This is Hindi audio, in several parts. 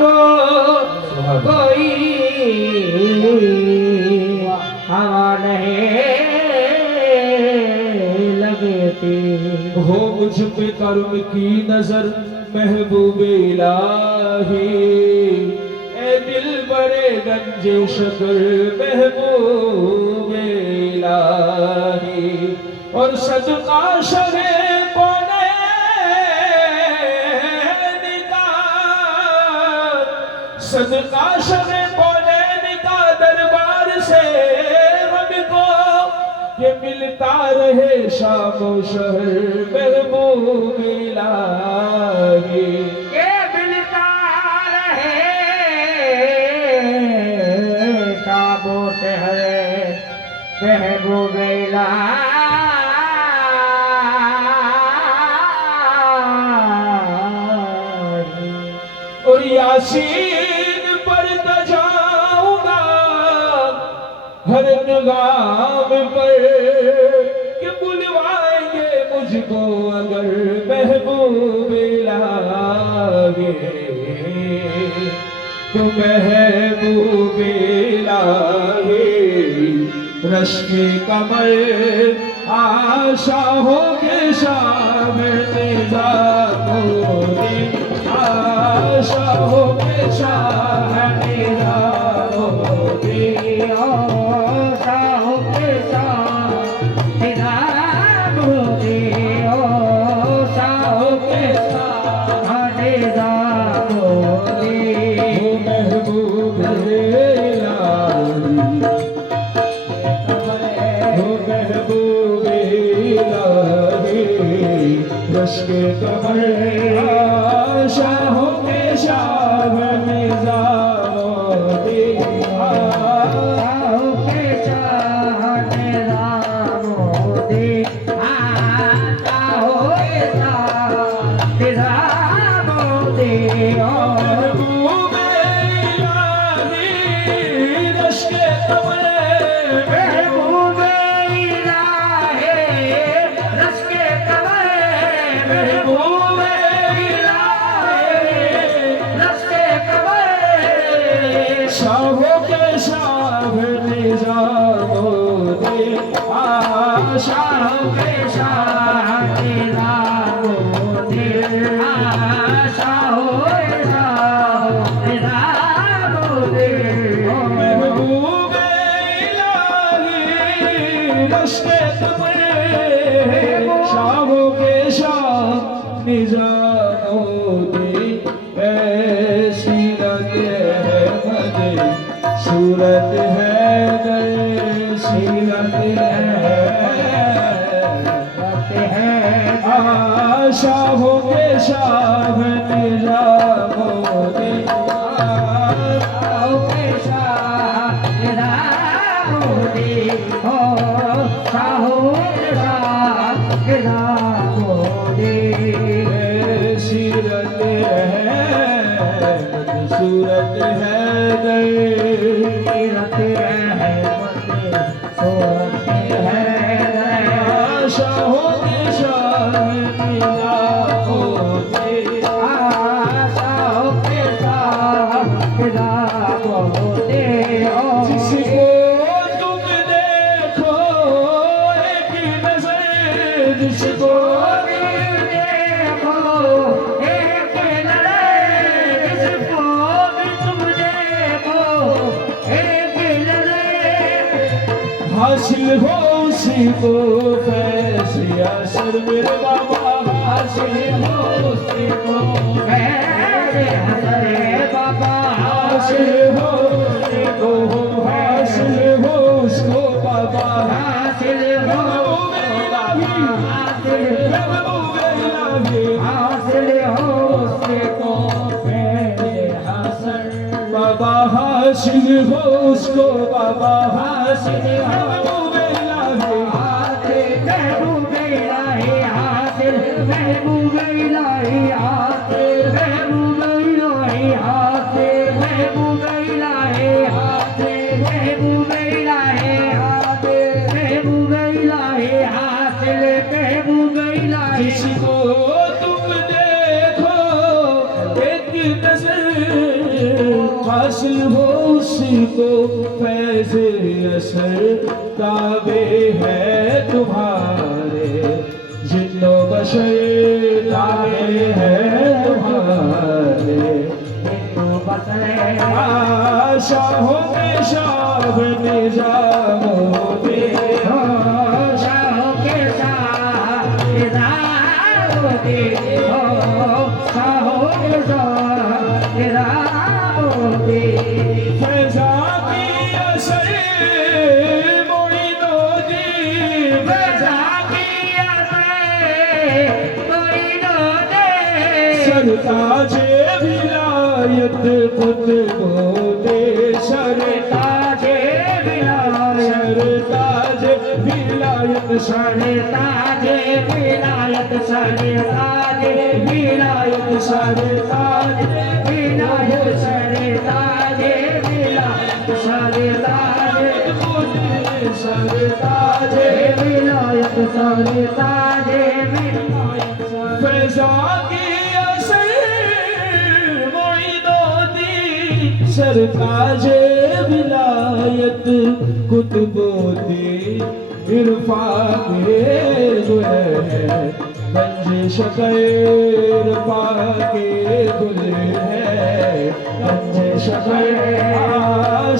को कोई हवा नहीं लगती। हो मुझ पे कर्म की नजर महबूब इलाही, ए दिल बड़े गंजे शकर महबूब इलाही। और सदका शरे पौने निगाह, सदका शरे पौने निगाह दरबार से हमको ये मिलता रहे शामो शहर महबूब इलाही। ये मिलता रहे शामो शहर महबूब इलाही। और यासीन पढ़ता जाऊंगा हर नगाम पर कि बुलवाएंगे मुझको अगर महबूब इलाही। तो महबूब इलाही रश्के कमर आशा हो के शाम निज़ामोदी, आशा हो के शाम निज़ामोदी। आशा हो के साथ निज़ामोदी, आशा हो के साथ निज़ामोदी। वो महबूब इलाही, वो महबूब इलाही रश्के कमर आशा हो के शाम निज़ामोदी। महबूब इलाही रश्के कमर शाहों के शाह निज़ामोदी, शाहों के शाह निज़ामोदी, शाहों के शाह निज़ामोदी। महबूब इलाही रश्के कमर शाहों के शाह निज़ामोदी। ऐसी सूरत है दर सीरत है आशा हो के शाह निज़ामोदी, आशा हो के शाह निज़ामोदी, हो शाहों के शाह निज़ामोदी। सीरत है सूरत है दर आशा हो के शाह निज़ामोदी, आशा हो के शाह निज़ामोदी। जिसको तुम देखो एक नजर, जिसको देखो एक नज़र, जिसको भी तुम देखो एक नज़र। हासिल हो उसी को फैज़ यासर मेरे बाबा, हासिल हो उसी को फैज़ यासर बाबा, हासिल हो उसी को, हासिल हो उसको बाबा, हासिल हो महबूब इलाही, हासिल हो उसको फैज़ यासर बाबा हासिल हो उसको बाबा, हासिल महबूब इलाही, महबूब इलाही हासिल, महबूब इलाही हासिल, महबूब इलाही हासिल, महबूब इलाही हासिल, महबूब इलाही हासिल, महबूब इलाही हासिल, महबूब इलाही। जिसको तुम देखो एक नजर, हासिल हो उसी को फैज़ असर ताबे है तुम्हारे जिन्नो बशर ताबे है तुम्हारे शाहों के शाह निजामों के शाहों के शाह निजामों के शाहों के शाह निजामों के फैज़ा की असर मोइनो दी फैज़ा की असर मोइनो दी सरताज विलायत कुतुबो दे सरताज विलायत सरताज विलायत सरताज विलायत सरताज विलायत सरताज विलायत सरताज विलायत सरताज सरताज विलायत सरताज विलायत फैज़ा की असर मोइनो दी सरताज विलायत कुतुबो दी इरफा के गुल है गंज शकर के गुल है गंज शकर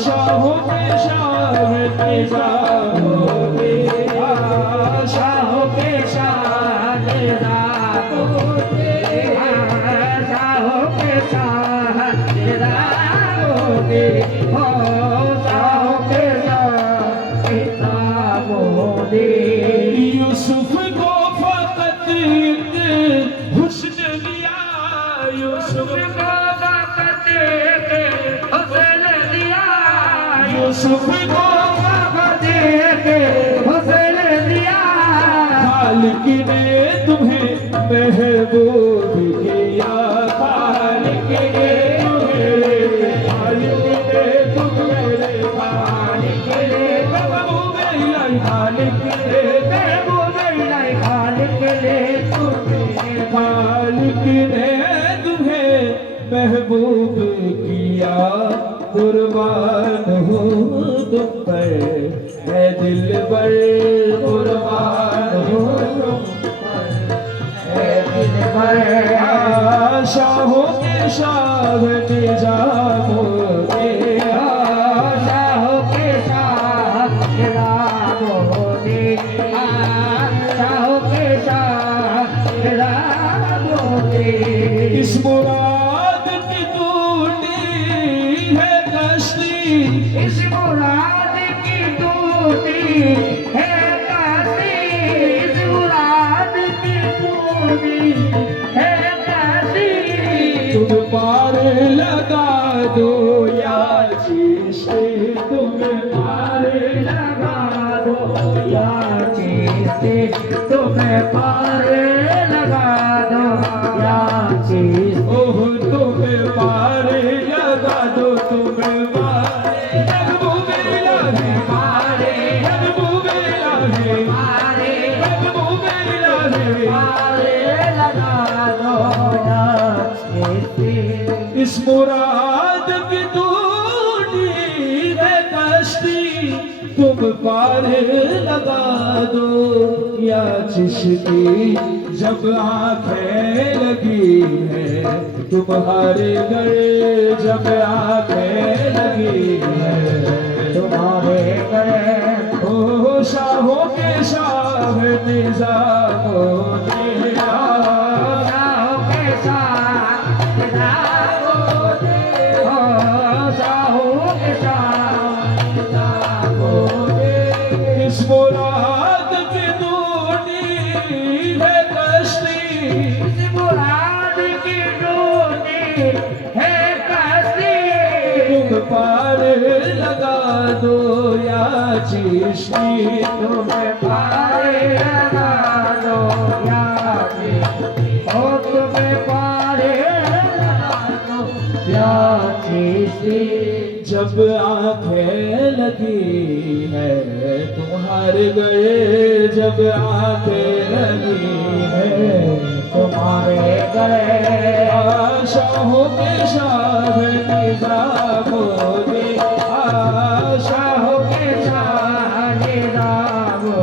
शाहों के शाह निजामों के शाहों के शाह निजामों के शाहों के शाह निजामों के शाहों के शाह निजामों के यूसुफ को फकत एक हुस्न दिया यूसुफ को वक़्त के हुस्न दिया यूसुफ को वक़्त के हुस्न दिया खालिक ने तुम्हें महबूब किया खालिक ने तुम्हें खालिक ने तुम्हें खालिक ने महबूब इलाही खालिक ने महबूब इलाही खालिक ने तुम्हें खालिक ने तुम्हें महबूब किया कुर्बान हूँ तुम पर है दिल पर कुर्बान हूँ तुम है दिल पर शाहों के शाह निजामों के शाहों के शाह निजामों के शाहों के शाह निजामों के इस मुराद की टूटी है कश्ती इस मुराद की टूटी है काशी इस मुराद की टूटी है काशी तुम पार लगा दो या चिश्ती तुम पार लगा दो या चीज़े तुम्हें पार लगा दो या चीज़ ओह तुम पार लगा दो तुम पार महबूब इलाही पारे महबूब इलाही पारे महबूब इलाही पारे लगा दो या चीज़े इस मुराद की टूटी है कश्ती तुम पार लगा दो या चिश्ती जब आंखें लगी है तुम्हारे घर जब आंखें लगी है तुम्हारे गए ओ शाहों के शाह निजामों ने शाहों के शाह निजामों के शाहों के शाह निजामों के इस मुराद की टूटी है कश्ती इस मुराद की टूटी है कश्ती तुम पार लगा दो या चिश्ती तुम्हें पारे लगा दो या चीज़ ओ तुम्हें पारे लगा दो या चीज़ जब आंखें लगी है तुम्हारे गए जब आंखें लगी है तुम्हारे गए शाहों के शाह निजाम मोदी शाहों के शाह निजामुद्दीन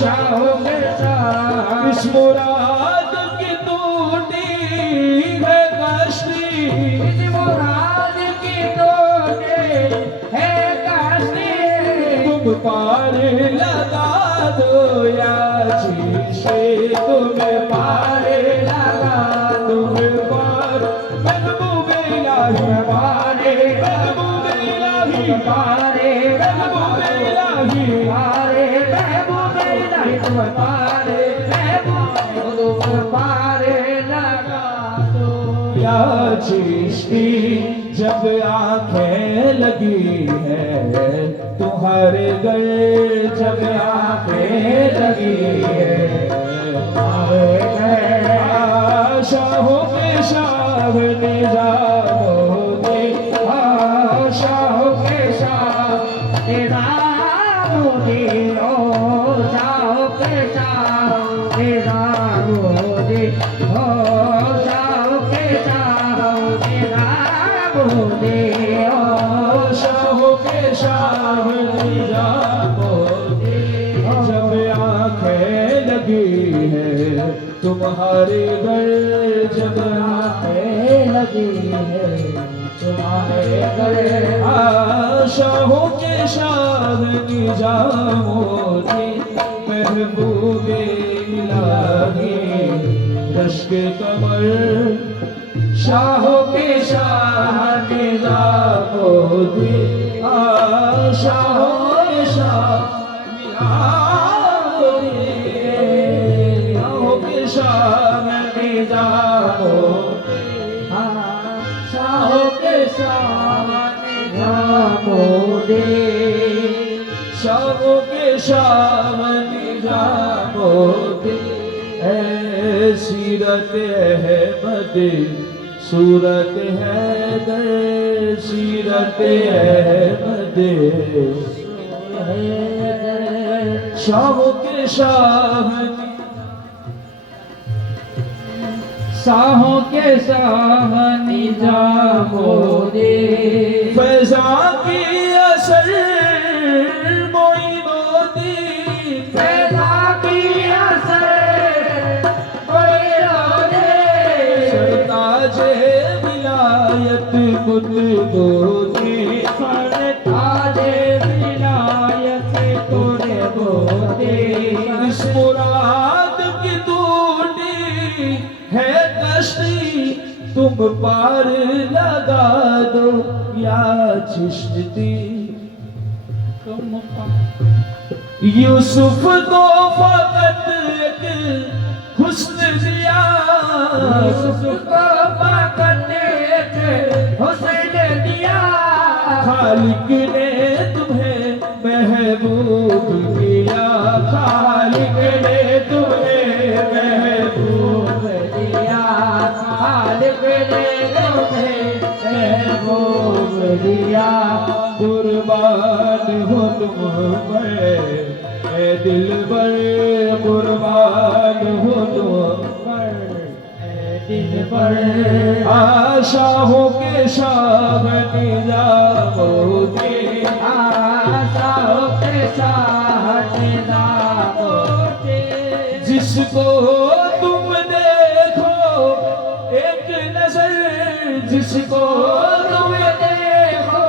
शाहों के शाह इस मुराद की टूटी है कश्ती इस मुराद की टूटी है कश्ती तुम पार लगा दो या शीशे तुम्हें पार लगा तुम्हें पार महबूबे इलाही पारे महबूबे इलाही पारे महबूबे इलाही पारे महबूबे इलाही तुम पारे महबूबे तुम पारे लगा दो या चिश्ती जब आंखें लगी है तुम्हारे गए जब आंखें लगी है शाहों के शाह निजामुद्दीन शाहों के शाह निजामुद्दीन ओ शाहों के शाह निजामुद्दीन ओ शाहों के शाह निजामुद्दीन ओ शाहों के शाह निजामुद्दीन जब आंखें लगी है तुम्हारे घर जब आंखें लगी है तुम्हारे गले शाहों के शाह निजामुद्दीन महबूबे इलाही रश्क कमर शाहों के शाह निजामुद्दीन शाहों के शाह निजामुद्दीन शाहों के शाह निजामुद्दीन शाहों के शाह निजामुद्दीन शाहों के शाह निजामुद्दीन है सीरत अहमद सूरत है दर सीरत अहमद शाहों के शाह शाहों के शाह निजामुद्दीन फैजा की असर मोइनुद्दीन फैजा की असर सरताज विलायत कुतुबुद्दीन सरताज विलायत कुतुबुद्दीन इस मुराद की टूटी है कश्ती तुम पार लगा दो या चिश्ती यूसुफ को फकत एक हुस्न दिया यूसुफ को फकत एक हुस्न दिया खालिक ने तुम्हें महबूब किया खालिक ने तुम्हें महबूब दिया खालिक ने तुम्हें महबूब दिया कुर्बान हो तुम पर ए दिलबर कुर्बान हो तुम पर ए दिलबर शाहों के शाह निजामुद्दीन शाहों के शाह निजामुद्दीन जिसको तुम देखो एक नजर जिसको तुम देखो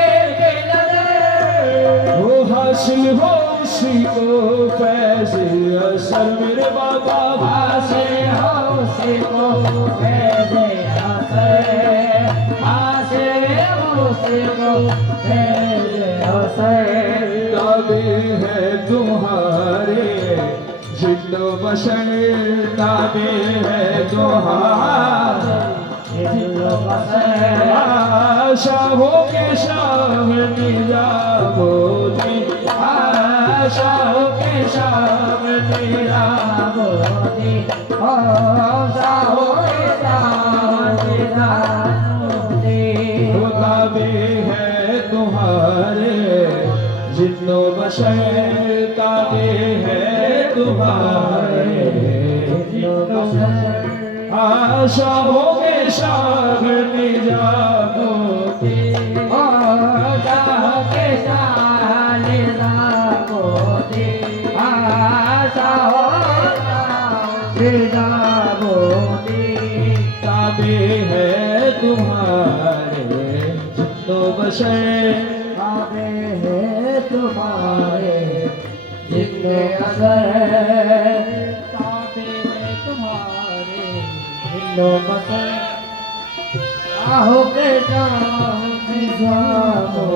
एक नजर वो हासिल हो उसी को फैज़ असर मेरे बाबा हासिल हो उसी को फैज़े असर हासिल हो उसी को फैज़े असर ताबे है तुम्हारे जिन्नो बशर ताबे है तुम्हारे शाहों के शाह निजामुद्दीन शाहों के शाह निजामुद्दीन शाहों के शाह निजामुद्दीन ताबे है तुम्हारे जिन्नो बशर ताबे है तुम्हारे शाहों के शाह निजामुद्दीन ताबे है तुम्हारे जिन्नो बशर ताबे है तुम्हारे जिन्ने असर ताबे है तुम्हारे जिन्नो बसर चाहो के जाओ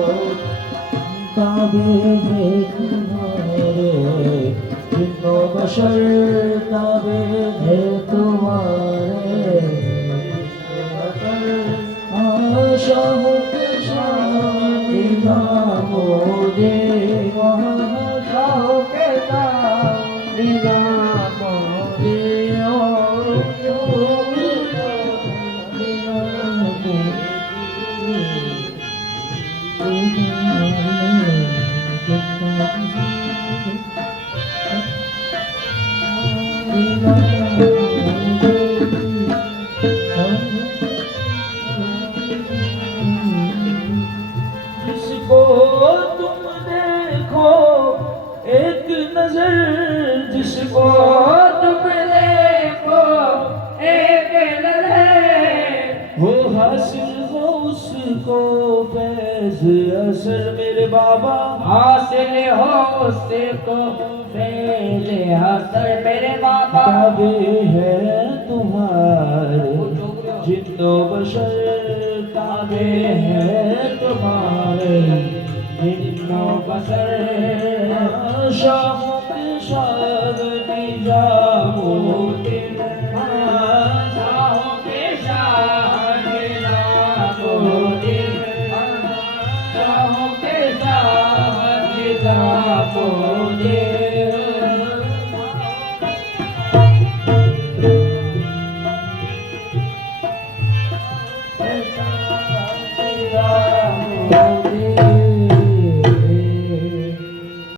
ताबे है तुम्हारे जिन्नो बशर ताबे है तुम्हारे शाह मोदे चाहो के जिसको तुम देखो एक नजर जिसको तुम देखो एक नजर वो हासिल हो उसको फैज असर मेरे बाबा हासिल हो उसको पहले असर मेरे बाबा ताबे है तुम्हारे जिन्नो बशर ताबे है तुम्हारे जिन्नो बसर शाह शाद निजामुद्दीन चाहो के शाह निजामुद्दीन चाहो के शाह निजामुद्दीन